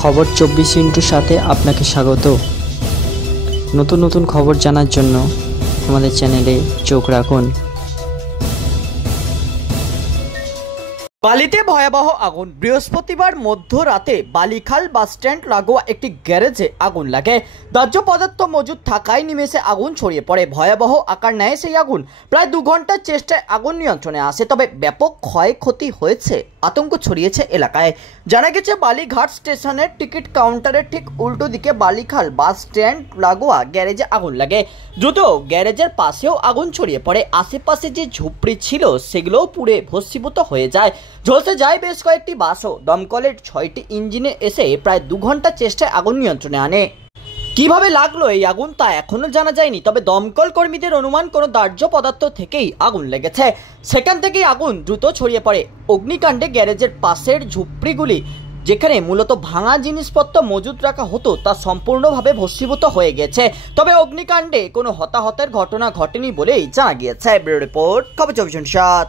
খবর 24 সাথে আপনাকে স্বাগত। নতুন নতুন খবর জানার জন্য আমাদের চ্যানেলে চোখ রাখুন। বালিতে ভয়াবহ আগুন। বৃহস্পতিবার মধ্যরাতে বালিখাল বাসস্ট্যান্ড লাগোয়া একটি গ্যারেজে আগুন লাগে। দাহ্য পদার্থ মজুদ থাকায় নিমেষে আগুন ছড়িয়ে পড়ে। ভয়াবহ আকার নেয় সেই আগুন। প্রায় 2 ঘন্টার চেষ্টায় আগুন নিয়ন্ত্রণে আসে, তবে ব্যাপক ক্ষয়ক্ষতি হয়েছে, আতঙ্ক ছড়িয়েছে এলাকায়। জানা গেছে বালিঘাট স্টেশনের টিকিট কাউন্টারের ঠিক উল্টো দিকে বালিখাল বাস স্ট্যান্ড লাগোয়া গ্যারেজে আগুন লাগে। দ্রুত গ্যারেজের পাশেও আগুন ছড়িয়ে পড়ে। আশেপাশে যে ঝুপড়ি ছিল সেগুলোও পুড়ে ভস্মীভূত হয়ে যায়। ঝলসে যায় বেশ কয়েকটি বাসও। দমকলের 6টি ইঞ্জিনে এসে প্রায় 2 ঘন্টার চেষ্টায় আগুন নিয়ন্ত্রণে আনে। কিভাবে লাগলো এই আগুন তা এখনো জানা যায়নি, তবে দমকল কর্মীদের অনুমান কোনো দাহ্য পদার্থ থেকেই আগুন লেগেছে। সেখান থেকেই আগুন দ্রুত ছড়িয়ে পড়ে। অগ্নিকাণ্ডে গ্যারেজের পাশের ঝুপড়িগুলি, যেখানে মূলত ভাঙা জিনিসপত্র মজুত রাখা হতো, তা সম্পূর্ণভাবে ভস্মীভূত হয়ে গেছে। তবে অগ্নিকাণ্ডে কোনো হতাহতের ঘটনা ঘটেনি বলেই জানা গিয়েছে। ব্যুরো রিপোর্ট, খবর 24/7।